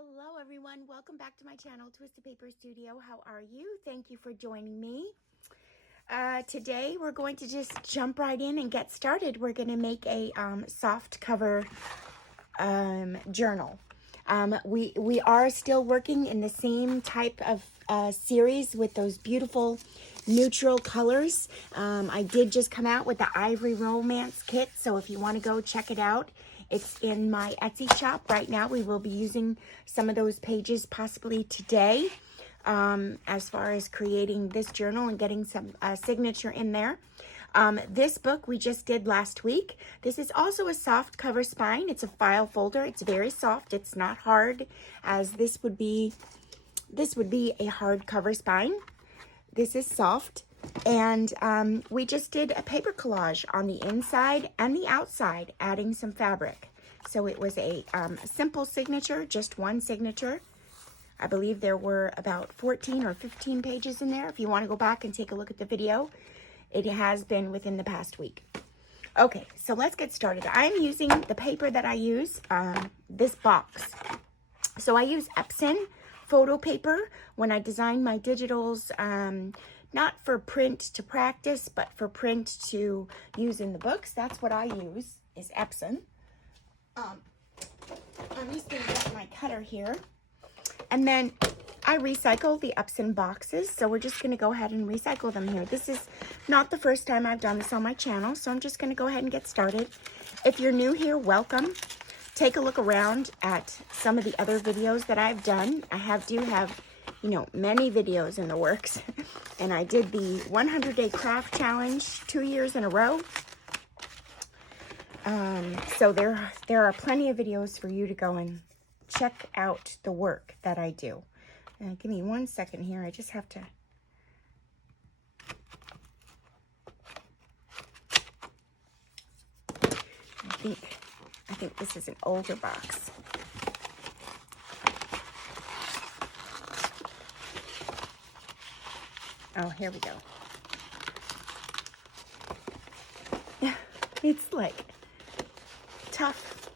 Hello everyone, welcome back to my channel, Twisted Paper Studio. How are you? Thank you for joining me. Today we're going to just jump right in and get started. We're going to make a soft cover journal. We are still working in the same type of series with those beautiful neutral colors. I did just come out with the Ivory Romance kit, so if you want to go check it out, it's in my Etsy shop right now. We will be using some of those pages possibly today as far as creating this journal and getting some signature in there. This book we just did last week. This is also a soft cover spine. It's a file folder. It's very soft. It's not hard as this would be a hard cover spine. This is soft. And we just did a paper collage on the inside and the outside, adding some fabric. So it was a simple signature, just one signature. I believe there were about 14 or 15 pages in there. If you want to go back and take a look at the video, it has been within the past week. Okay, so let's get started. I'm using the paper that I use, this box. So I use Epson photo paper when I design my digitals, not for print to practice, but for print to use in the books. That's what I use, is Epson. I'm just going to get my cutter here. And then I recycle the Epson boxes, so we're just going to go ahead and recycle them here. This is not the first time I've done this on my channel, so I'm just going to go ahead and get started. If you're new here, welcome. Take a look around at some of the other videos that I've done. I do have, you know, many videos in the works. And I did the 100-day craft challenge 2 years in a row. So there are plenty of videos for you to go and check out the work that I do. Give me 1 second here. I just have to... I think this is an older box. Oh, here we go. It's like tough.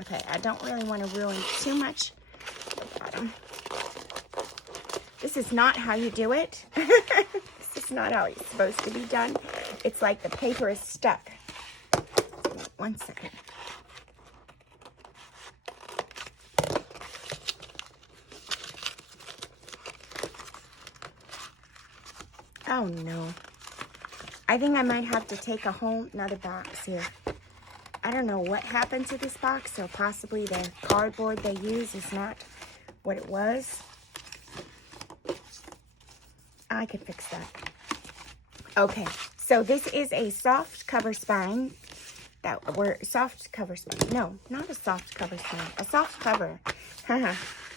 Okay, I don't really want to ruin too much at the bottom. This is not how you do it. This is not how it's supposed to be done. It's like the paper is stuck. 1 second. Oh no. I think I might have to take a whole nother box here. I don't know what happened to this box, so possibly the cardboard they use is not what it was. I could fix that. Okay, so this is a soft cover spine. Soft cover spine. No, not a soft cover spine. A soft cover.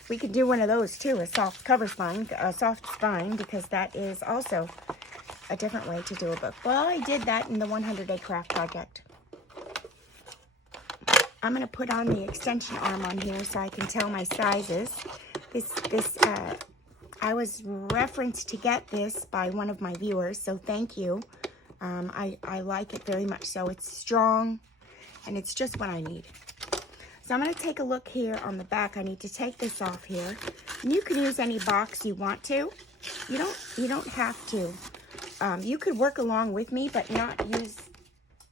We could do one of those too, a soft cover spine, a soft spine, because that is also a different way to do a book. Well, I did that in the 100-day craft project. I'm going to put on the extension arm on here so I can tell my sizes. I was referenced to get this by one of my viewers, so thank you. I like it very much so. It's strong, and it's just what I need. So I'm going to take a look here on the back. I need to take this off here. And you can use any box you want to. You don't have to. You could work along with me, but not use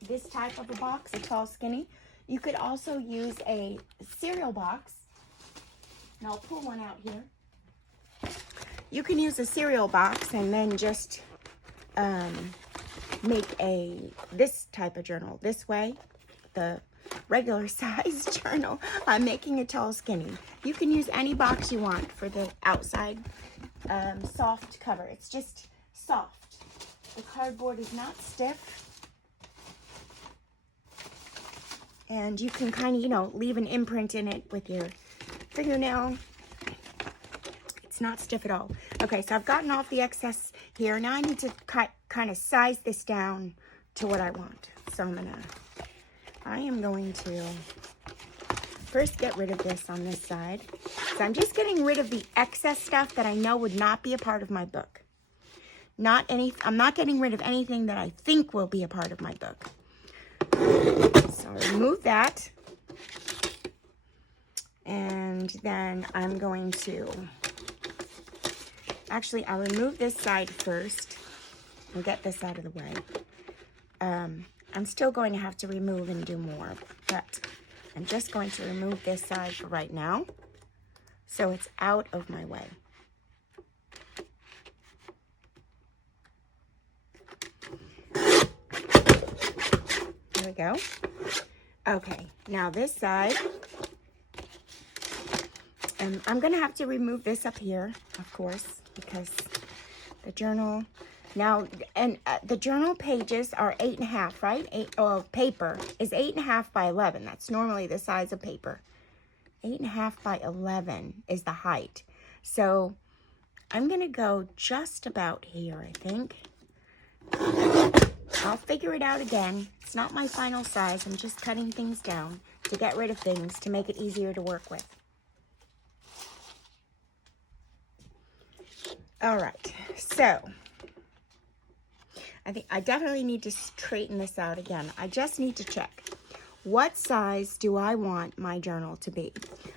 this type of a box, a tall skinny. You could also use a cereal box. And I'll pull one out here. You can use a cereal box and then just make this type of journal. This way, the regular size journal. I'm making a tall skinny. You can use any box you want for the outside soft cover. It's just soft. The cardboard is not stiff. And you can kind of, you know, leave an imprint in it with your fingernail. It's not stiff at all. Okay, so I've gotten off the excess here. Now I need to kind of size this down to what I want. So I am going to first get rid of this on this side. So I'm just getting rid of the excess stuff that I know would not be a part of my book. I'm not getting rid of anything that I think will be a part of my book. So I'll remove that. And then I'm going to, actually, I'll remove this side first and get this out of the way. I'm still going to have to remove and do more, but I'm just going to remove this side for right now, so it's out of my way. There we go. Okay, now this side, and I'm gonna have to remove this up here, of course, because the journal, now, and the journal pages are 8.5, right? Paper is 8.5 by 11. That's normally the size of paper. 8.5 by 11 is the height. So I'm gonna go just about here, I think. I'll figure it out again. It's not my final size. I'm just cutting things down to get rid of things to make it easier to work with. All right, so I think I definitely need to straighten this out again. I just need to check. What size do I want my journal to be?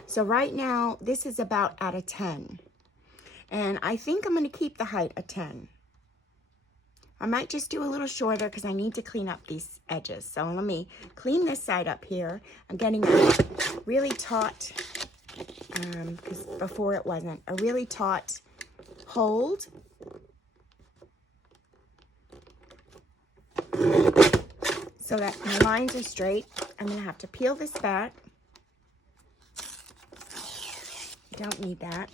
So right now, this is about at a 10. And I think I'm going to keep the height a 10. I might just do a little shorter because I need to clean up these edges. So let me clean this side up here. I'm getting a really taut, because before it wasn't, a really taut hold. So that my lines are straight. I'm going to have to peel this back. Don't need that.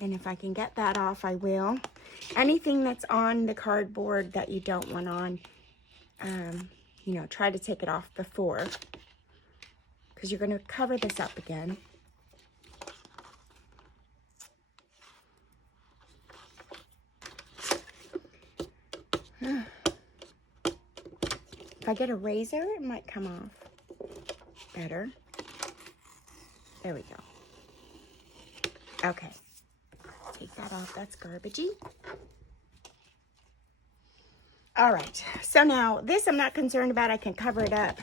And if I can get that off, I will. Anything that's on the cardboard that you don't want on, you know, try to take it off before, because you're going to cover this up again. If I get a razor, it might come off better. There we go. Okay. Take that off. That's garbagey. All right. So now this I'm not concerned about. I can cover it up.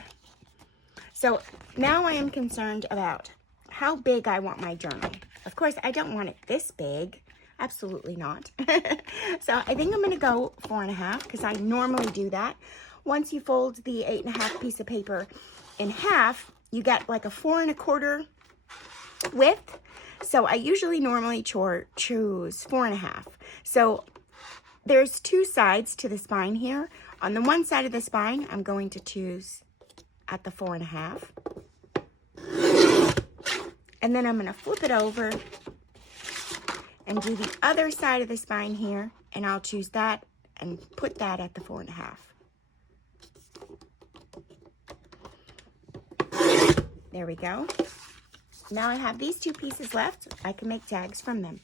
So now I am concerned about how big I want my journal. Of course, I don't want it this big. Absolutely not. So I think I'm going to go 4.5 because I normally do that. Once you fold the 8.5 piece of paper in half, you get like a 4.25 width. So I usually normally choose 4.5. So there's two sides to the spine here. On the one side of the spine, I'm going to choose at the 4.5. And then I'm going to flip it over and do the other side of the spine here. And I'll choose that and put that at the 4.5. There we go. Now I have these two pieces left. I can make tags from them.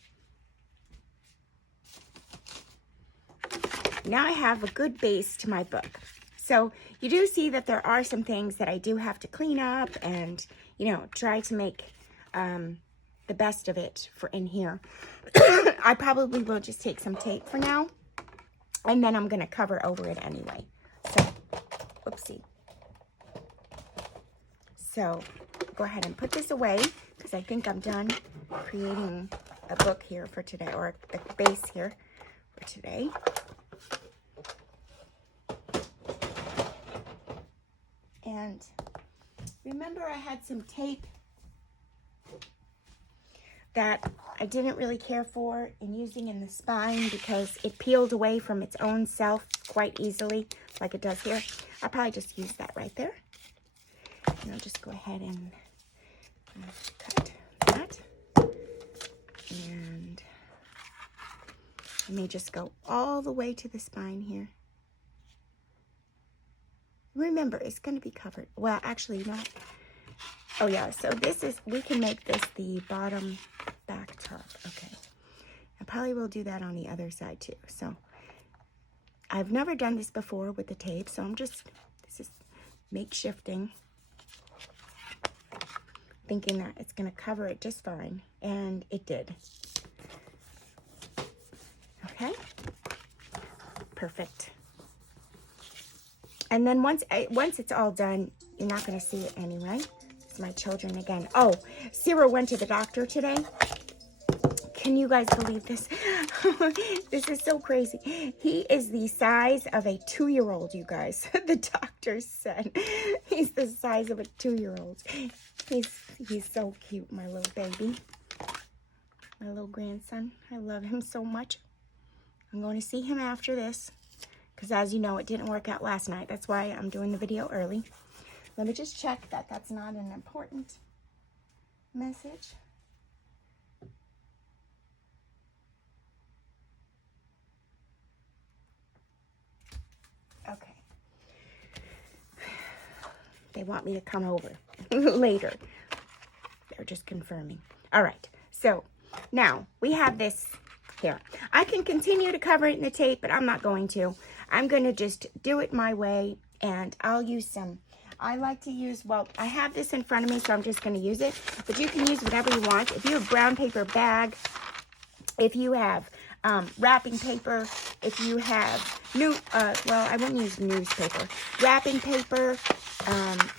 Now I have a good base to my book. So you do see that there are some things that I do have to clean up and, you know, try to make the best of it for in here. I probably will just take some tape for now, and then I'm going to cover over it anyway. So, whoopsie. So go ahead and put this away because I think I'm done creating a book here for today, or a base here for today. And remember, I had some tape that I didn't really care for in using in the spine because it peeled away from its own self quite easily, like it does here. I'll probably just use that right there. And I'll just go ahead and cut that. And I may just go all the way to the spine here. Remember, it's going to be covered. Well, actually, you know what? Oh, yeah. So this is, we can make this the bottom back top. Okay. I probably will do that on the other side too. So I've never done this before with the tape. So I'm just, this is makeshifting, thinking that it's going to cover it just fine. And it did. Okay. Perfect. And then once it's all done, you're not going to see it anyway. It's my children again. Oh, Cyril went to the doctor today. Can you guys believe this? This is so crazy. He is the size of a 2-year-old, you guys. The doctor said he's the size of a 2-year-old. He's so cute, my little baby. My little grandson. I love him so much. I'm going to see him after this. Because as you know, it didn't work out last night. That's why I'm doing the video early. Let me just check that that's not an important message. Okay. They want me to come over later. They're just confirming. All right. So now we have this here. I can continue to cover it in the tape, but I'm not going to. I'm going to just do it my way, and I'll use some. I like to use, well, I have this in front of me, so I'm just going to use it. But you can use whatever you want. If you have brown paper bag, if you have wrapping paper, if you have well, I wouldn't use newspaper, wrapping paper,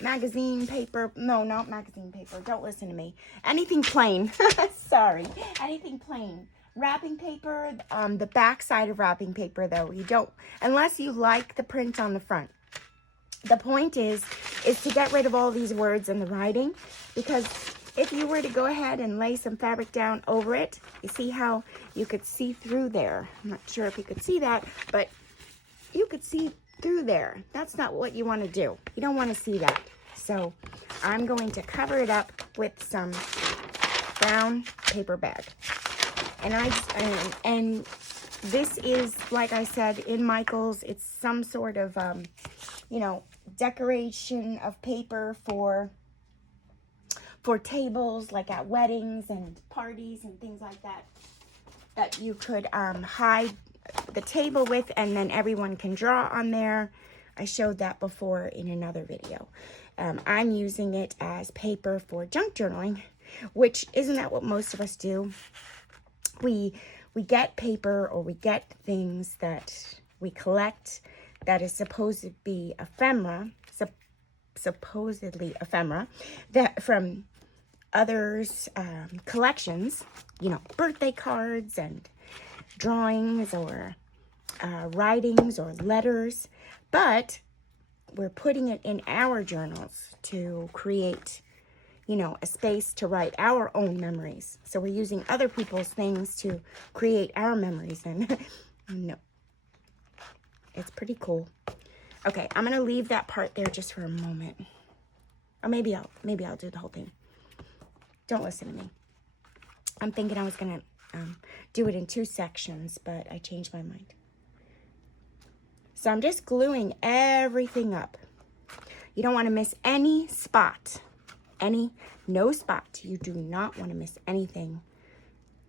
magazine paper, no, not magazine paper, don't listen to me, anything plain, sorry, anything plain, wrapping paper, the back side of wrapping paper though, you don't, unless you like the print on the front. The point is to get rid of all these words and the writing, because if you were to go ahead and lay some fabric down over it, you see how you could see through there. I'm not sure if you could see that, but you could see through there. That's not what you want to do. You don't want to see that. So I'm going to cover it up with some brown paper bag. And this is, like I said, in Michael's. It's some sort of, you know, decoration of paper for tables, like at weddings and parties and things like that, that you could hide the table with, and then everyone can draw on there. I showed that before in another video. I'm using it as paper for junk journaling, which isn't that what most of us do? We get paper, or we get things that we collect that is supposed to be ephemera, supposedly ephemera, that from others' collections, you know, birthday cards and drawings or writings or letters, but we're putting it in our journals to create, you know, a space to write our own memories. So we're using other people's things to create our memories, and no, it's pretty cool. Okay, I'm gonna leave that part there just for a moment, or maybe I'll do the whole thing. Don't listen to me. I'm thinking I was gonna do it in 2 sections, but I changed my mind. So I'm just gluing everything up. You don't want to miss any spot. No spot. You do not want to miss anything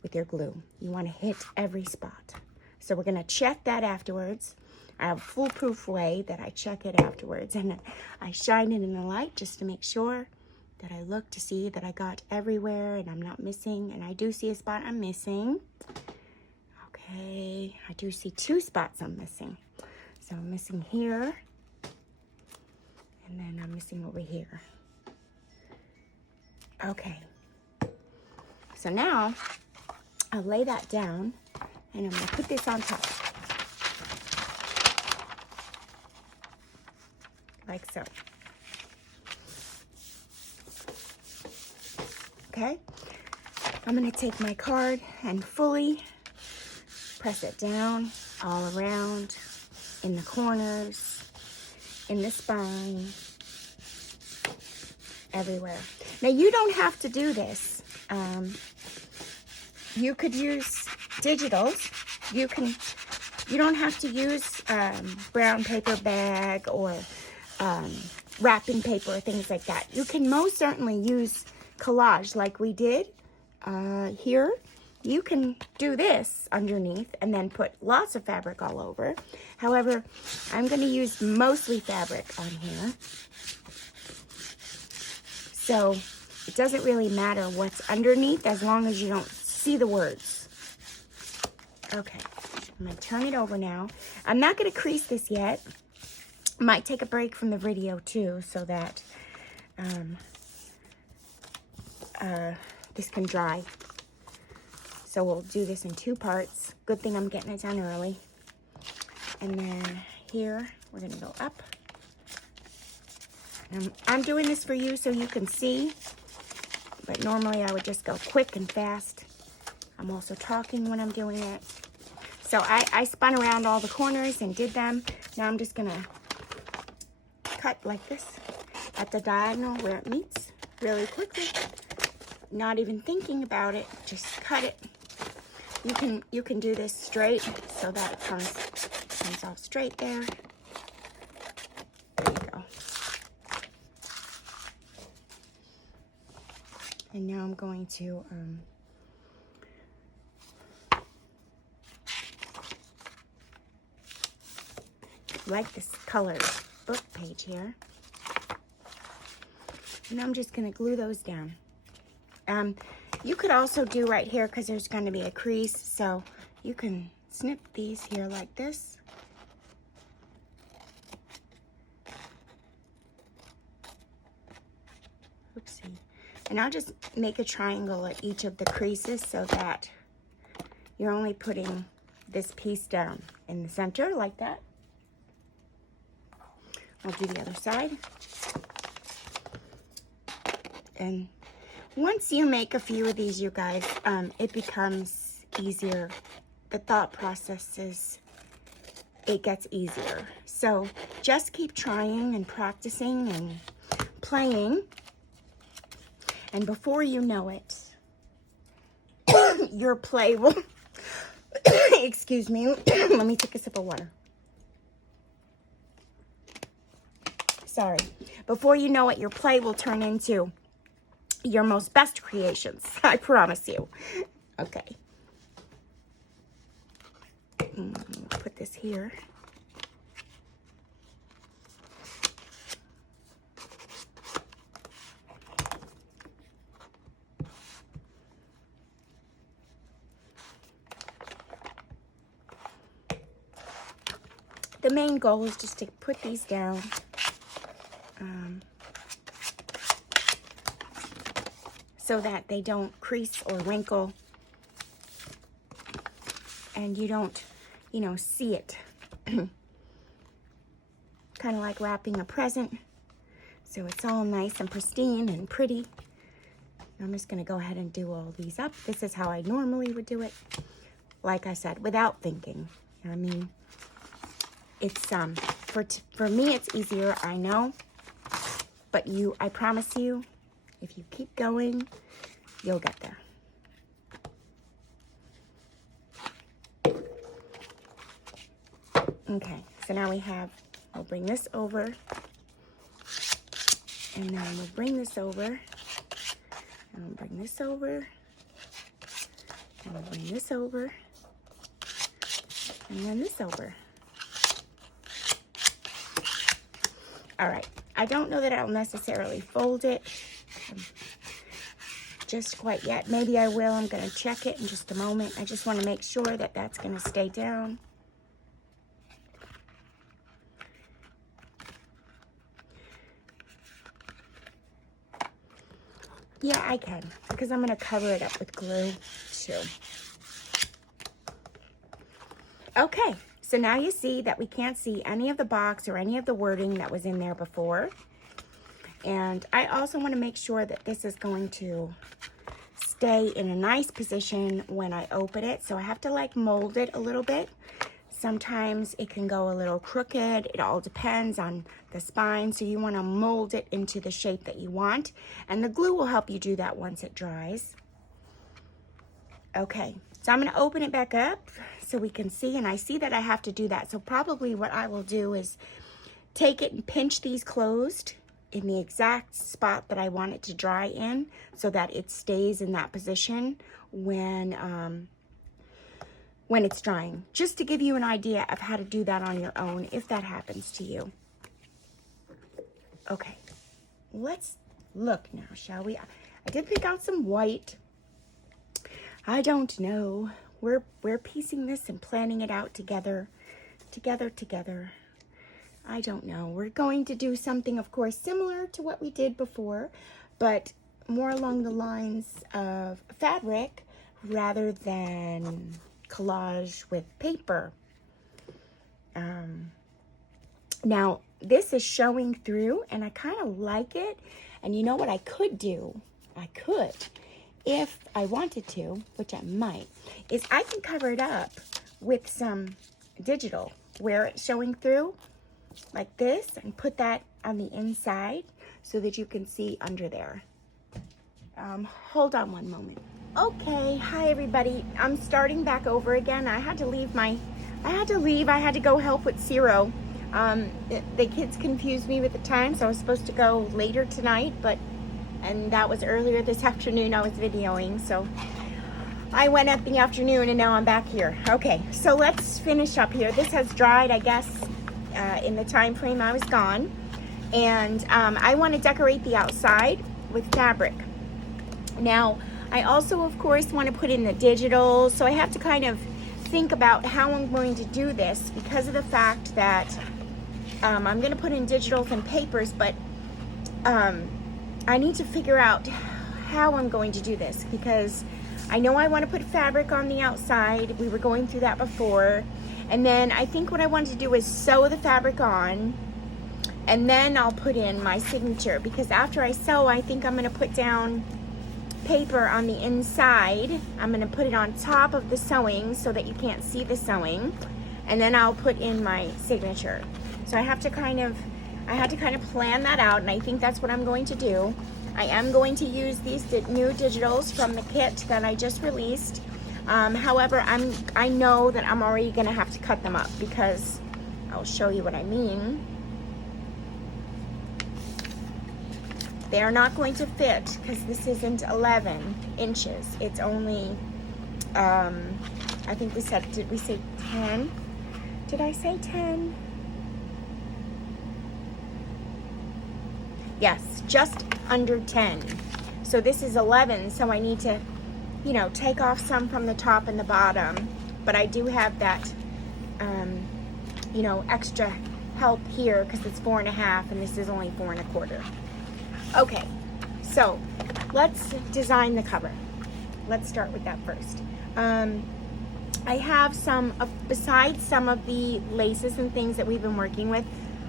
with your glue. You want to hit every spot. So we're going to check that afterwards. I have a foolproof way that I check it afterwards, and I shine it in the light just to make sure that I look to see that I got everywhere and I'm not missing. And I do see a spot I'm missing. Okay, I do see 2 spots I'm missing. So I'm missing here, and then I'm missing over here. Okay, so now I'll lay that down, and I'm gonna put this on top, like so. Okay, I'm gonna take my card and fully press it down all around, in the corners, in the spine, everywhere. Now you don't have to do this. You could use digitals. You don't have to use brown paper bag or wrapping paper or things like that. You can most certainly use collage like we did here. You can do this underneath and then put lots of fabric all over. However, I'm going to use mostly fabric on here. So it doesn't really matter what's underneath as long as you don't see the words. Okay, I'm going to turn it over now. I'm not going to crease this yet. Might take a break from the video too, so that this can dry. So we'll do this in 2 parts. Good thing I'm getting it done early. And then here, we're gonna go up. I'm doing this for you so you can see, but normally I would just go quick and fast. I'm also talking when I'm doing it. So I spun around all the corners and did them. Now I'm just gonna cut like this at the diagonal where it meets really quickly. Not even thinking about it, just cut it. You can do this straight so that it comes off straight there. There you go. And now I'm going to like this colored book page here. And I'm just going to glue those down. You could also do right here because there's going to be a crease, so you can snip these here like this. Oopsie. And I'll just make a triangle at each of the creases so that you're only putting this piece down in the center like that. I'll do the other side. And once you make a few of these, you guys, it becomes easier. The thought process it gets easier. So just keep trying and practicing and playing. And before you know it, your play will, excuse me, let me take a sip of water. Sorry. Before you know it, your play will turn into your most best creations. I promise you. Okay. Put this here. The main goal is just to put these down. So that they don't crease or wrinkle and you don't, see it. Kind of like wrapping a present. So it's all nice and pristine and pretty. I'm just going to go ahead and do all these up. This is how I normally would do it. Like I said, without thinking. I mean, it's, for me, it's easier, I know. But I promise you, if you keep going, you'll get there. Okay, so now we'll bring this over. And then we'll bring this over. And we'll bring this over. And we'll bring this over. And then this over. All right, I don't know that I'll necessarily fold it just quite yet. Maybe I will. I'm going to check it in just a moment. I just want to make sure that that's going to stay down. Yeah, I can, because I'm going to cover it up with glue too. Okay, so now you see that we can't see any of the box or any of the wording that was in there before. And I also want to make sure that this is going to stay in a nice position when I open it. So I have to like mold it a little bit. Sometimes it can go a little crooked. It all depends on the spine. So you want to mold it into the shape that you want. And the glue will help you do that once it dries. Okay, so I'm going to open it back up so we can see. And I see that I have to do that. So probably what I will do is take it and pinch these closed in the exact spot that I want it to dry in so that it stays in that position when it's drying. Just to give you an idea of how to do that on your own if that happens to you. Okay, let's look now, shall we? I did pick out some white. I don't know. We're piecing this and planning it out together. I don't know. We're going to do something, of course, similar to what we did before, but more along the lines of fabric rather than collage with paper. Now, this is showing through, and I kind of like it. And you know what I could do? I could, if I wanted to, which I might, is I can cover it up with some digital where it's showing through like this and put that on the inside so that you can see under there. Hold on one moment. Okay, hi everybody. I'm starting back over again. I had to leave. I had to go help with Xxoo. The kids confused me with the time, so I was supposed to go later tonight, and that was earlier this afternoon. I was videoing, so I went up in the afternoon, and now I'm back here. Okay, so let's finish up here. This has dried, I guess, in the time frame I was gone, and I want to decorate the outside with fabric. Now, I also, of course, want to put in the digital, so I have to kind of think about how I'm going to do this because of the fact that I'm going to put in digitals and papers, but I need to figure out how I'm going to do this because I know I want to put fabric on the outside. We were going through that before. And then I think what I want to do is sew the fabric on, and then I'll put in my signature, because after I sew, I think I'm going to put down paper on the inside. I'm going to put it on top of the sewing so that you can't see the sewing, and then I'll put in my signature. So I had to kind of plan that out, and I think that's what I'm going to do. I am going to use these new digitals from the kit that I just released. However, I know that I'm already going to have to cut them up, because I'll show you what I mean. They are not going to fit because this isn't 11 inches. It's only, I think we said, did we say 10? Did I say 10? Yes, just under 10. So this is 11, so I need to, take off some from the top and the bottom. But I do have that, extra help here because it's 4.5 and this is only 4 1/4. Okay, so let's design the cover. Let's start with that first. I have some, besides some of the laces and things that we've been working with,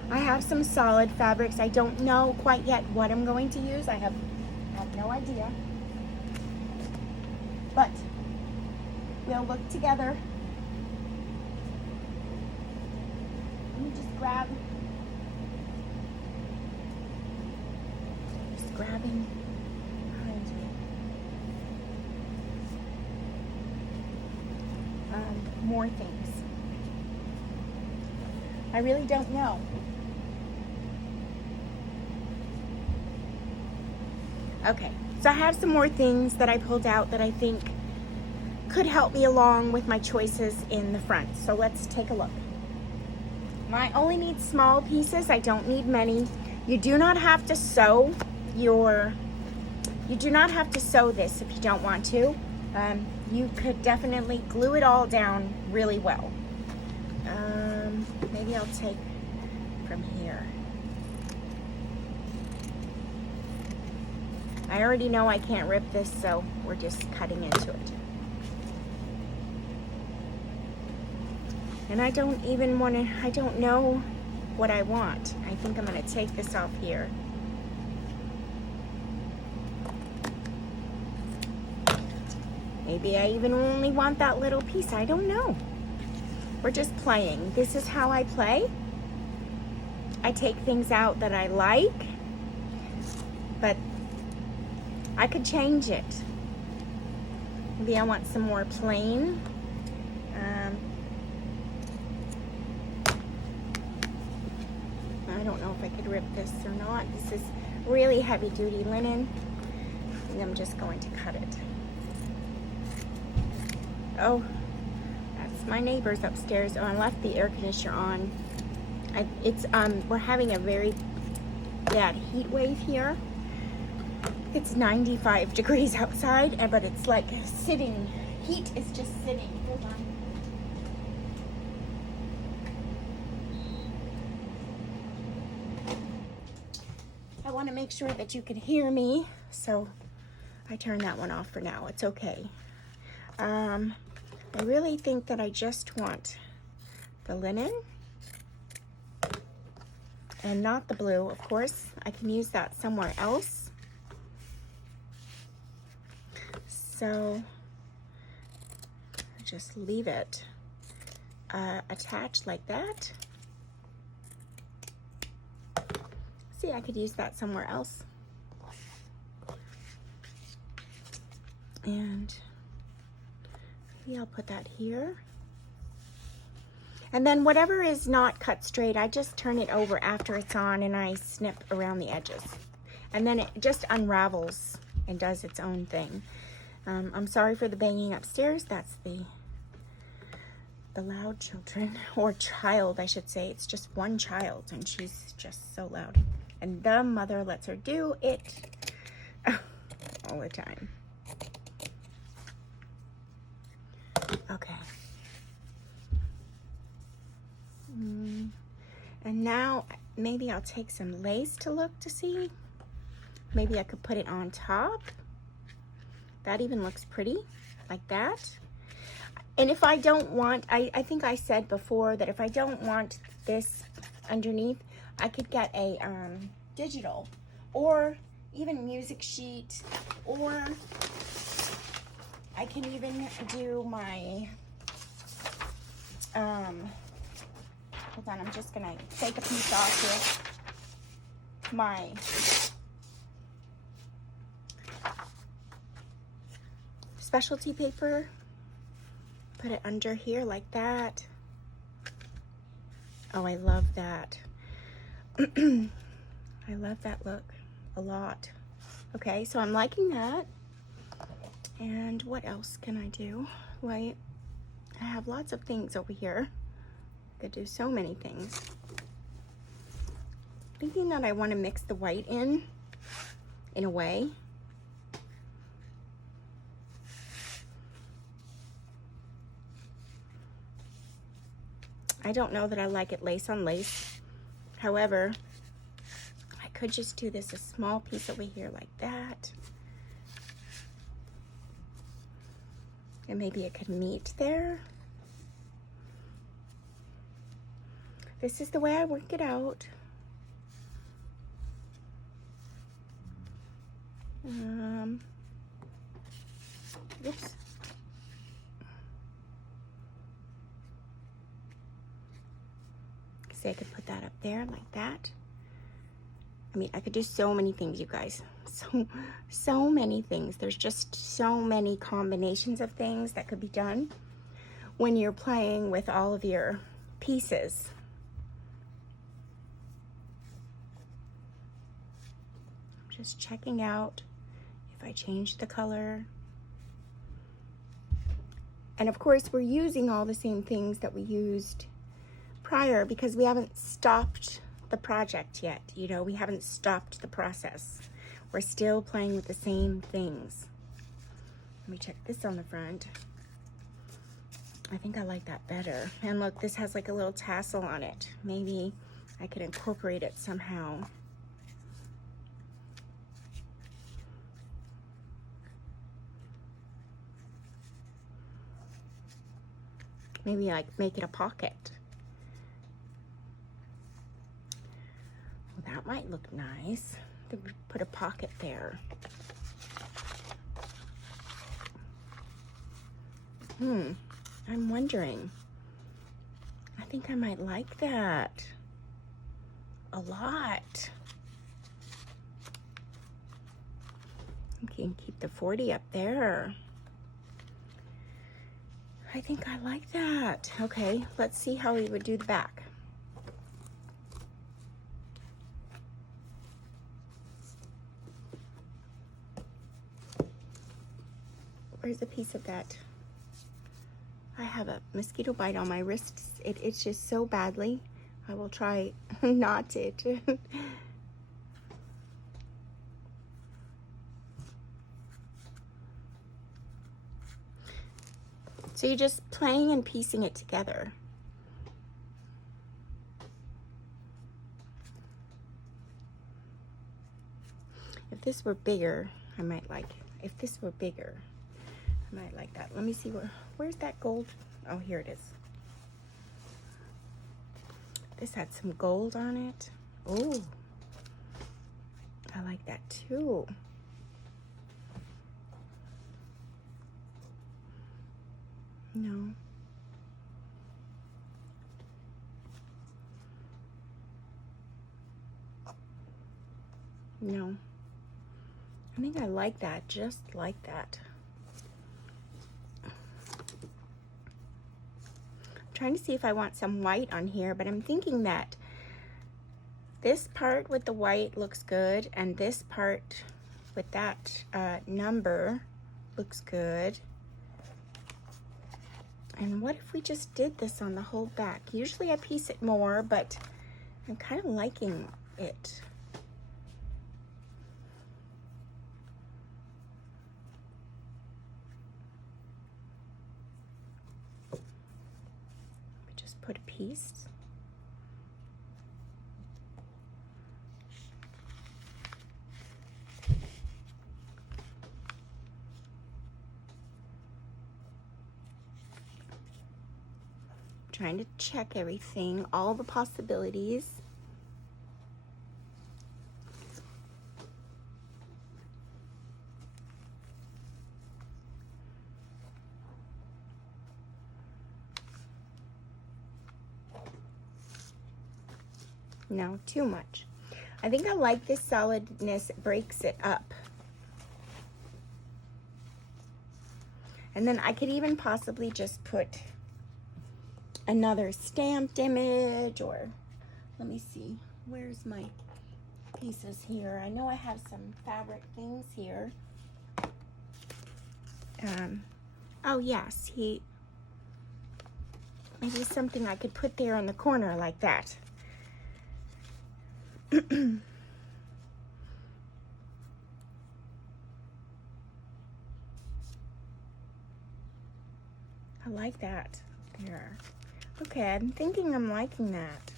I have some solid fabrics. I don't know quite yet what I'm going to use. I have no idea. But we'll look together. Let me just grabbing behind me. More things. I really don't know. Okay, so I have some more things that I pulled out that I think could help me along with my choices in the front. So let's take a look. I only need small pieces. I don't need many. You do not have to sew this if you don't want to. You could definitely glue it all down really well. Maybe I'll take from here. I already know I can't rip this, so we're just cutting into it. And I don't know what I want. I think I'm going to take this off here. Maybe I even only want that little piece. I don't know. We're just playing. This is how I play. I take things out that I like, but I could change it. Maybe I want some more plain. I don't know if I could rip this or not. This is really heavy duty linen. I think I'm just going to cut it. Oh, that's my neighbors upstairs. Oh, I left the air conditioner on. We're having a very bad heat wave here. It's 95 degrees outside, but it's like sitting. Heat is just sitting. Hold on. I want to make sure that you can hear me, so I turn that one off for now. It's okay. I really think that I just want the linen and not the blue. Of course, I can use that somewhere else. So just leave it attached like that. See, I could use that somewhere else. And maybe I'll put that here. And then whatever is not cut straight, I just turn it over after it's on and I snip around the edges. And then it just unravels and does its own thing. I'm sorry for the banging upstairs. That's the loud children, or child, I should say. It's just one child and she's just so loud. And the mother lets her do it all the time. Okay. And now maybe I'll take some lace to look to see. Maybe I could put it on top. That even looks pretty, like that. And if I don't want, I think I said before that if I don't want this underneath, I could get a digital or even music sheet, or I can even do my, hold on, I'm just gonna take a piece off here. My specialty paper, put it under here like that. Oh, I love that. I love that look a lot. Okay, so I'm liking that. And what else can I do? Wait, I have lots of things over here. I could do so many things. Thinking that I want to mix the white in a way. I don't know that I like it lace on lace. However, I could just do this a small piece over here like that. And maybe it could meet there. This is the way I work it out. Oops. See, I could put that up there like that. I mean, I could do so many things, you guys. So many things. There's just so many combinations of things that could be done when you're playing with all of your pieces. I'm just checking out if I change the color. And of course, we're using all the same things that we used prior because we haven't stopped the project yet. You know, we haven't stopped the process. We're still playing with the same things. Let me check this on the front. I think I like that better. And look, this has like a little tassel on it. Maybe I could incorporate it somehow. Maybe like make it a pocket. Well, that might look nice. Put a pocket there. I'm wondering. I think I might like that a lot. You can keep the 40 up there. I think I like that. Okay, let's see how we would do the back. Where's a piece of that? I have a mosquito bite on my wrists. It itches so badly. I will try not to. So you're just playing and piecing it together. If this were bigger, I might like if this were bigger, I might like that. Let me see where's that gold? Oh, here it is. This had some gold on it. Oh, I like that too. No. No. I think I like that, just like that. I'm trying to see if I want some white on here, but I'm thinking that this part with the white looks good, and this part with that number looks good. And what if we just did this on the whole back? Usually I piece it more, but I'm kind of liking it. Just put a piece. Trying to check everything, all the possibilities. No, too much. I think I like this solidness, it breaks it up. And then I could even possibly just put another stamped image, or let me see, where's my pieces here? I know I have some fabric things here. Oh yes, maybe something I could put there in the corner like that. I like that there. Okay, I'm thinking I'm liking that.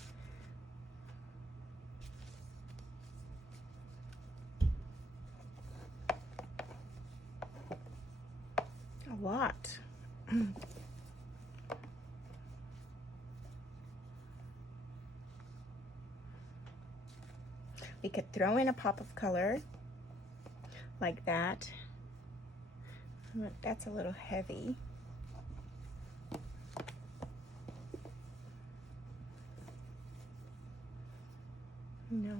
A lot. We could throw in a pop of color like that. That's a little heavy. No.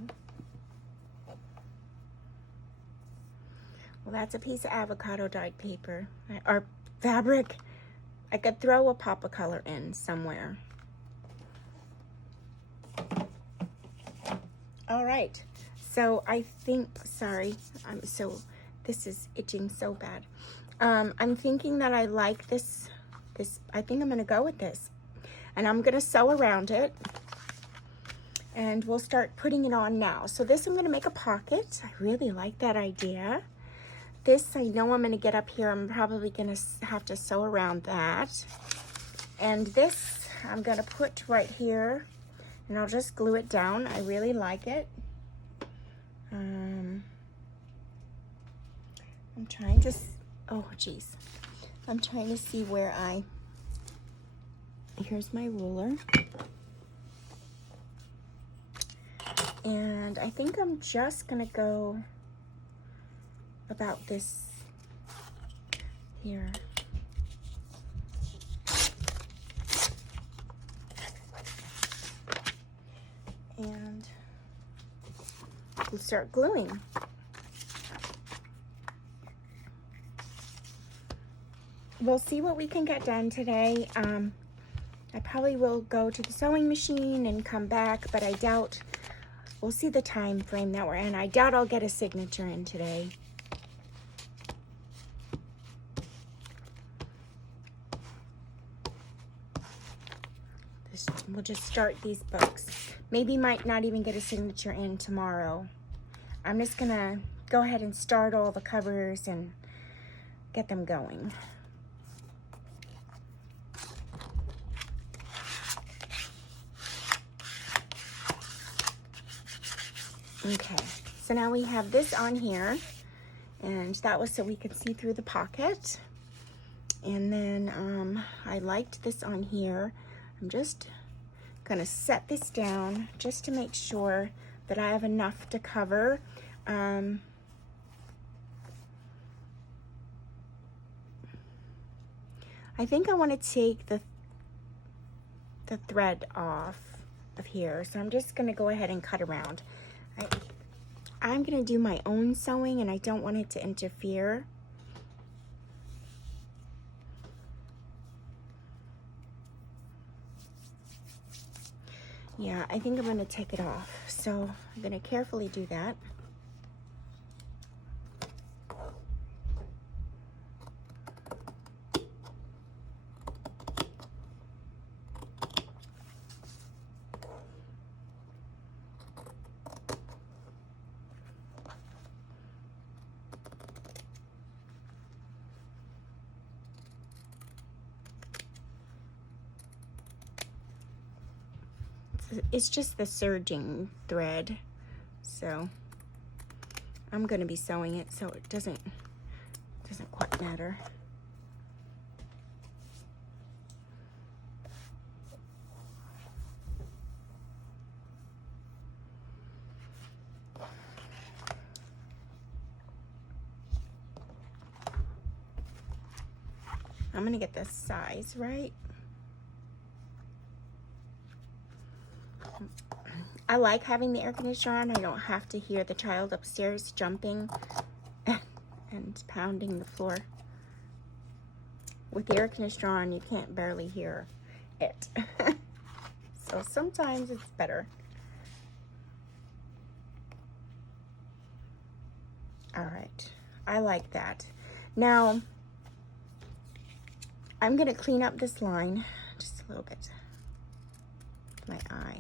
Well, that's a piece of avocado dyed paper or fabric. I could throw a pop of color in somewhere. All right. So I think, sorry, this is itching so bad. I'm thinking that I like this, I think I'm gonna go with this. And I'm gonna sew around it. And we'll start putting it on now. So this, I'm gonna make a pocket. I really like that idea. This, I know I'm gonna get up here. I'm probably gonna have to sew around that. And this, I'm gonna put right here, and I'll just glue it down. I really like it. I'm trying to, oh geez. I'm trying to see where here's my ruler. And I think I'm just gonna go about this here. And we'll start gluing. We'll see what we can get done today. I probably will go to the sewing machine and come back, but I doubt, we'll see the time frame that we're in. I doubt I'll get a signature in today. We'll just start these books. Maybe might not even get a signature in tomorrow. I'm just gonna go ahead and start all the covers and get them going. Okay, so now we have this on here, And that was so we could see through the pocket. And then I liked this on here. I'm just gonna set this down just to make sure that I have enough to cover. I think I want to take the thread off of here, so I'm just gonna go ahead and cut around. I'm gonna do my own sewing and I don't want it to interfere. Yeah, I think I'm gonna take it off, so I'm gonna carefully do that. It's just the serging thread, so I'm going to be sewing it so it doesn't quite matter. I'm going to get the size right. I like having the air conditioner on. I don't have to hear the child upstairs jumping and pounding the floor. With the air conditioner on, you can't barely hear it. So sometimes it's better. All right, I like that. Now, I'm gonna clean up this line just a little bit. My eye.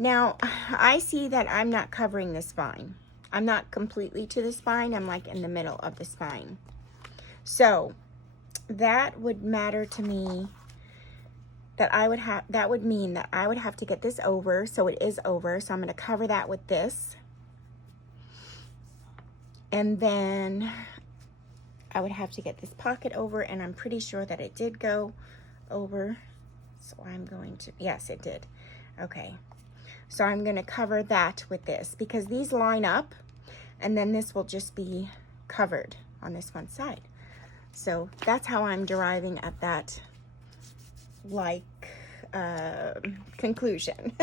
Now, I see that I'm not covering the spine. I'm not completely to the spine. I'm like in the middle of the spine. So that would matter to me that that would mean that I would have to get this over. So it is over. So I'm going to cover that with this. And then I would have to get this pocket over, and I'm pretty sure that it did go over. So I'm going to, yes, it did. Okay. So I'm going to cover that with this because these line up, and then this will just be covered on this one side. So that's how I'm deriving at that conclusion.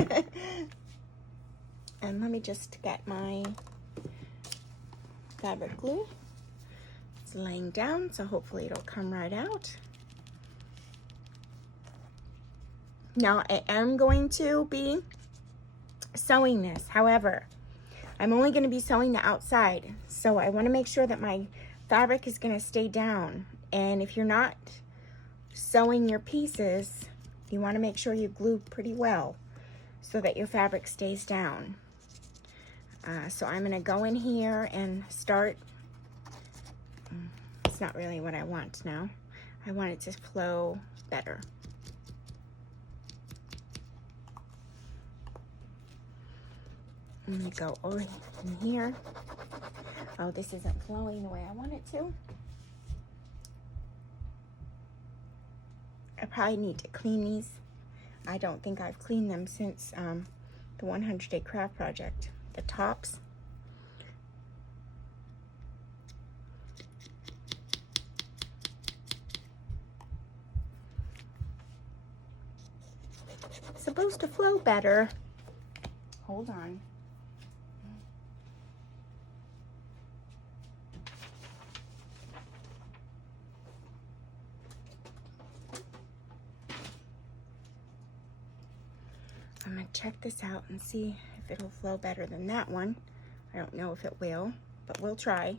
And let me just get my fabric glue. It's laying down, so hopefully it'll come right out. Now I am going to be sewing this. However, I'm only going to be sewing the outside, so I want to make sure that my fabric is going to stay down. And if you're not sewing your pieces, you want to make sure you glue pretty well so that your fabric stays down. So I'm going to go in here and start. It's not really what I want now. I want it to flow better. I'm going to go over in here. Oh, this isn't flowing the way I want it to. I probably need to clean these. I don't think I've cleaned them since the 100-day craft project. The tops. It's supposed to flow better. Hold on. I'm going to check this out and see if it'll flow better than that one. I don't know if it will, but we'll try.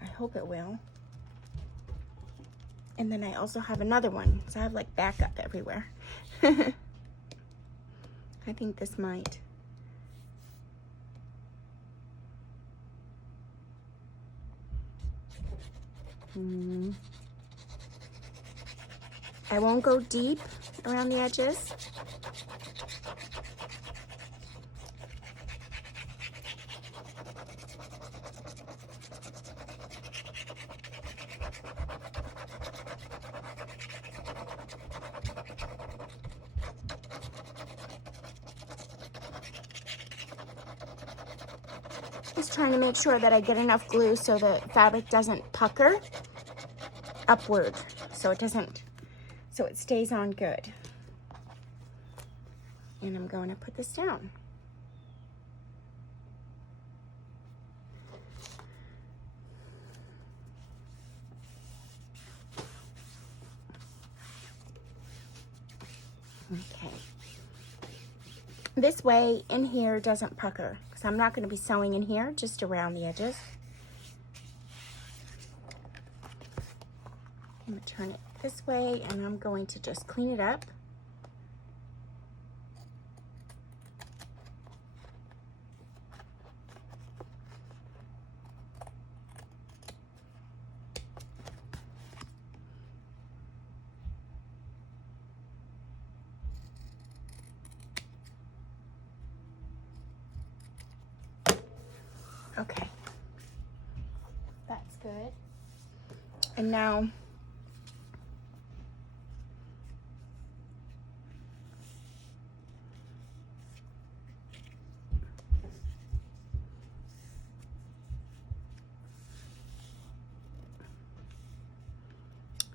I hope it will. And then I also have another one, so I have like backup everywhere. I think this might. I won't go deep around the edges. Just trying to make sure that I get enough glue so the fabric doesn't pucker upward, so it stays on good. And I'm going to put this down. Okay. This way in here doesn't pucker, because I'm not going to be sewing in here, just around the edges. I'm going to turn it this way, and I'm going to just clean it up. Okay, that's good. And now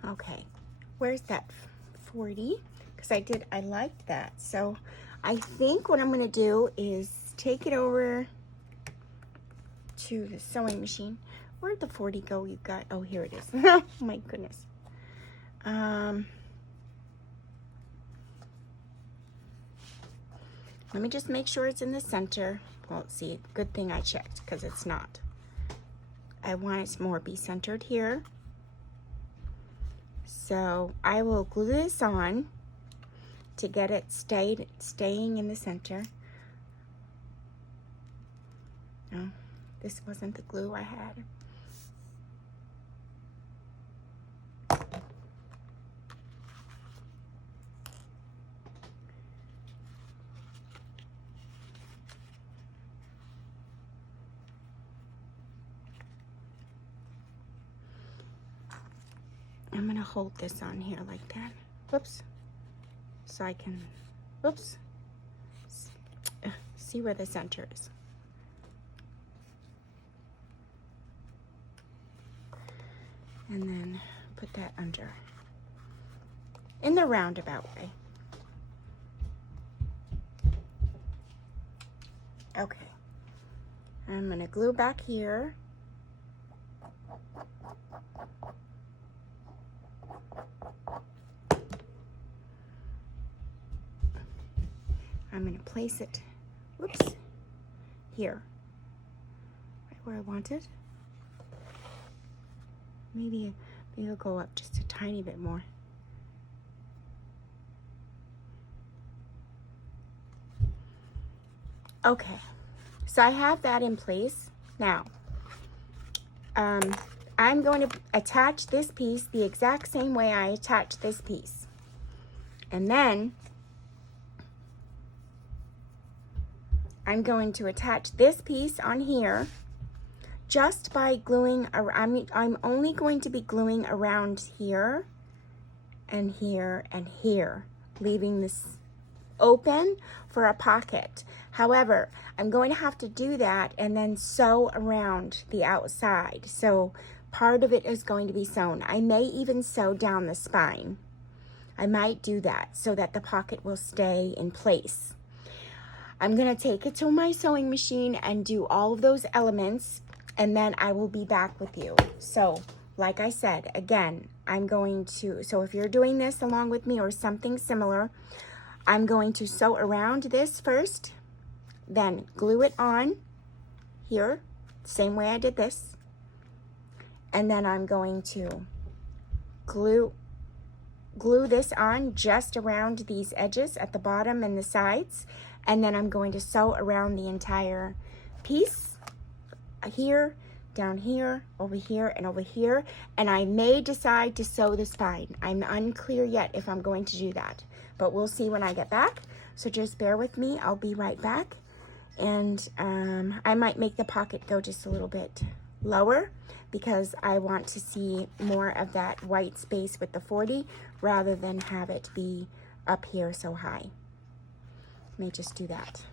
okay, where's that 40? Because I liked that. So I think what I'm going to do is take it over to the sewing machine. Where'd the 40 go? You got, oh, here it is. Oh my goodness. Let me just make sure it's in the center. Well, see, good thing I checked, because it's not. I want it to more be centered here. So I will glue this on to get it staying in the center. No, this wasn't the glue I had. I'm gonna hold this on here like that. Whoops. So I can, whoops. See where the center is. And then put that under. In the roundabout way. Okay. I'm gonna glue back here. I'm going to place it, whoops, here, right where I want it. Maybe it'll go up just a tiny bit more. Okay, so I have that in place. Now, I'm going to attach this piece the exact same way I attached this piece. And then I'm going to attach this piece on here just by gluing around. I'm only going to be gluing around here and here and here, leaving this open for a pocket. However, I'm going to have to do that and then sew around the outside. So part of it is going to be sewn. I may even sew down the spine. I might do that so that the pocket will stay in place. I'm going to take it to my sewing machine and do all of those elements, and then I will be back with you. So, like I said, again, I'm going to, so if you're doing this along with me or something similar, I'm going to sew around this first, then glue it on here, same way I did this, and then I'm going to glue this on just around these edges at the bottom and the sides, and then I'm going to sew around the entire piece here down here, over here, and over here. And I may decide to sew the spine. I'm unclear yet if I'm going to do that, but we'll see when I get back. So just bear with me. I'll be right back. And I might make the pocket go just a little bit lower because I want to see more of that white space with the 40 rather than have it be up here so high. May just do that.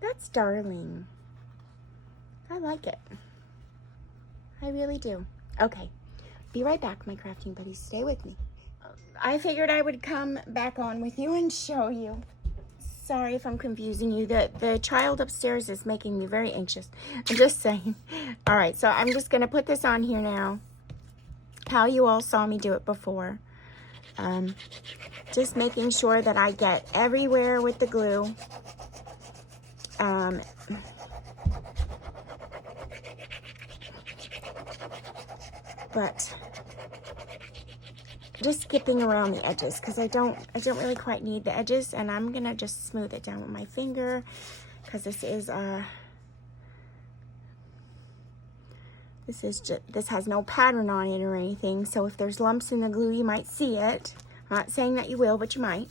That's darling. I like it. I really do. Okay, be right back, my crafting buddies. Stay with me. I figured I would come back on with you and show you. Sorry if I'm confusing you. The child upstairs is making me very anxious. I'm just saying. All right, so I'm just going to put this on here now. How you all saw me do it before. Just making sure that I get everywhere with the glue. But just skipping around the edges because I don't really quite need the edges, and I'm gonna just smooth it down with my finger because this has no pattern on it or anything. So if there's lumps in the glue, you might see it. I'm not saying that you will, but you might.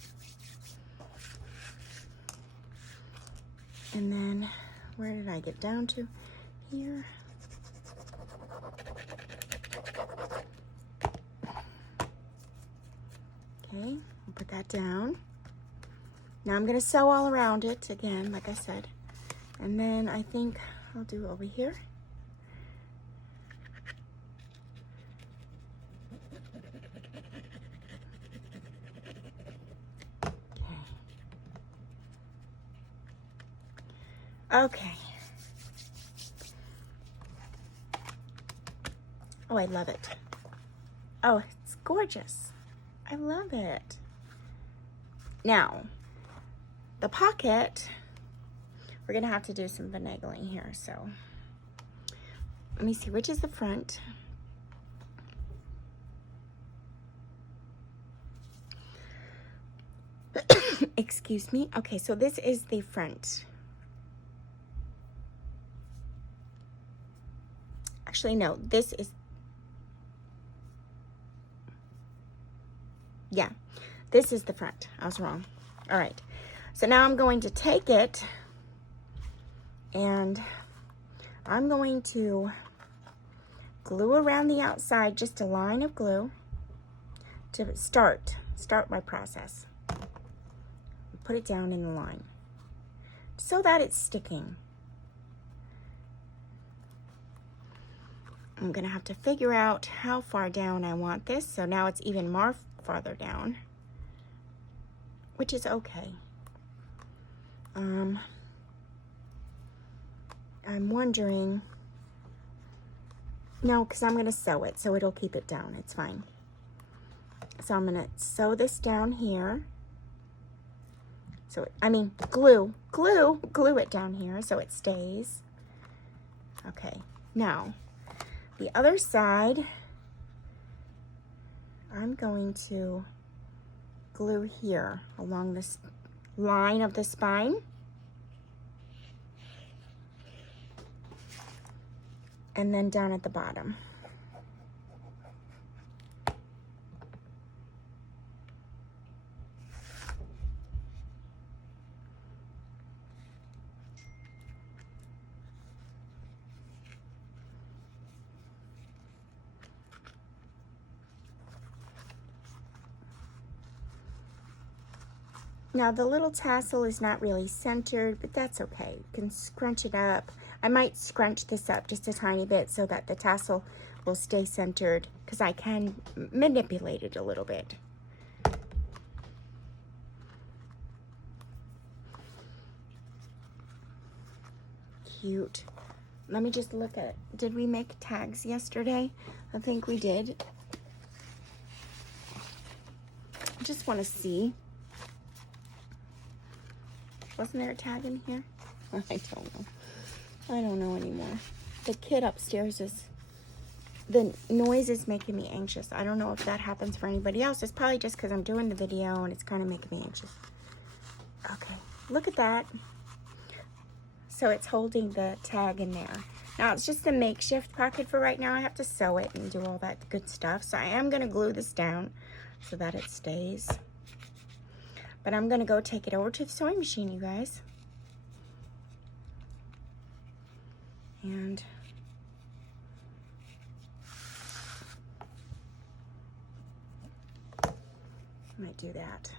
And then where did I get down to? Here. Okay, I'll put that down. Now I'm gonna sew all around it again, like I said. And then I think I'll do over here. Okay. Oh, I love it. Oh, it's gorgeous. I love it. Now, the pocket, we're gonna have to do some finagling here, so let me see, which is the front? Excuse me. Okay, so this is the front. Actually, no, this is, yeah, this is the front. I was wrong. All right, so now I'm going to take it and I'm going to glue around the outside, just a line of glue to start my process. Put it down in the line so that it's sticking. I'm gonna have to figure out how far down I want this. So now it's even more farther down, which is okay. I'm wondering, no, because I'm gonna sew it, so it'll keep it down, it's fine. So I'm gonna sew this down here. So, I mean, glue it down here so it stays. Okay, now, the other side, I'm going to glue here along this line of the spine. And then down at the bottom. Now the little tassel is not really centered, but that's okay. You can scrunch it up. I might scrunch this up just a tiny bit so that the tassel will stay centered, because I can manipulate it a little bit. Cute. Let me just look at, did we make tags yesterday? I think we did. I just want to see. Wasn't there a tag in here? I don't know. I don't know anymore. The kid upstairs is, the noise is making me anxious. I don't know if that happens for anybody else. It's probably just because I'm doing the video and it's kind of making me anxious. Okay, look at that. So it's holding the tag in there. Now it's just a makeshift pocket for right now. I have to sew it and do all that good stuff. So I am going to glue this down so that it stays. But I'm going to go take it over to the sewing machine, you guys. And I might do that.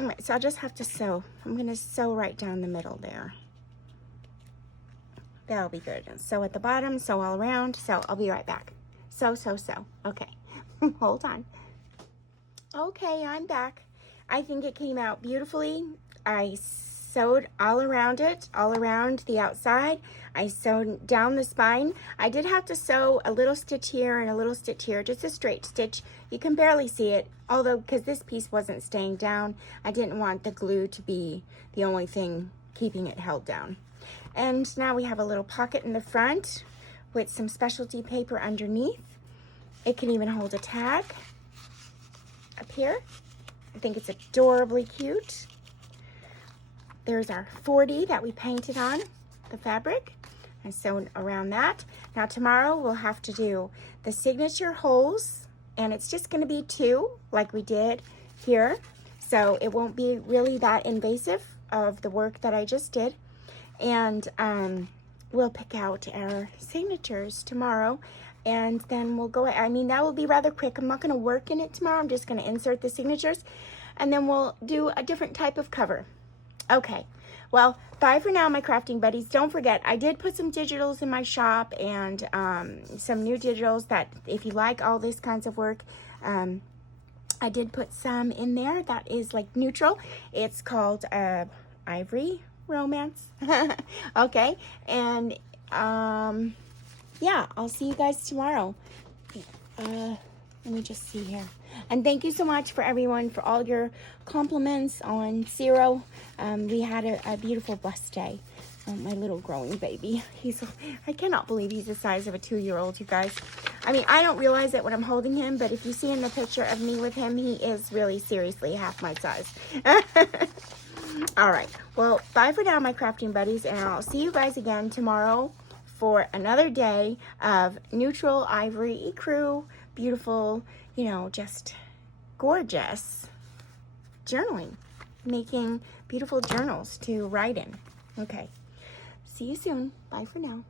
All right, so I just have to sew. I'm going to sew right down the middle there. That'll be good. Sew at the bottom, sew all around. So I'll be right back. Sew. Okay, hold on. Okay, I'm back. I think it came out beautifully. I sewed all around it, all around the outside. I sewed down the spine. I did have to sew a little stitch here and a little stitch here, just a straight stitch. You can barely see it, although because this piece wasn't staying down, I didn't want the glue to be the only thing keeping it held down. And now we have a little pocket in the front with some specialty paper underneath. It can even hold a tag up here. I think it's adorably cute. There's our 40 that we painted on the fabric. I sewed around that. Now tomorrow we'll have to do the signature holes, and it's just going to be 2 like we did here. So it won't be really that invasive of the work that I just did. And we'll pick out our signatures tomorrow, and then we'll go, I mean, that will be rather quick. I'm not going to work in it tomorrow. I'm just going to insert the signatures, and then we'll do a different type of cover. Okay, well, bye for now, my crafting buddies. Don't forget, I did put some digitals in my shop, and some new digitals that if you like all these kinds of work, I did put some in there that is like neutral. It's called Ivory Romance. Okay, and yeah, I'll see you guys tomorrow. Let me just see here. And thank you so much for everyone for all your compliments on Zero. We had a beautiful blessed day. My little growing baby. I cannot believe he's the size of a 2-year-old, you guys. I mean, I don't realize it when I'm holding him, but if you see in the picture of me with him, he is really seriously half my size. All right, well, bye for now, my crafting buddies, and I'll see you guys again tomorrow for another day of neutral ivory ecru, beautiful, you know, just gorgeous journaling, making beautiful journals to write in. Okay, see you soon. Bye for now.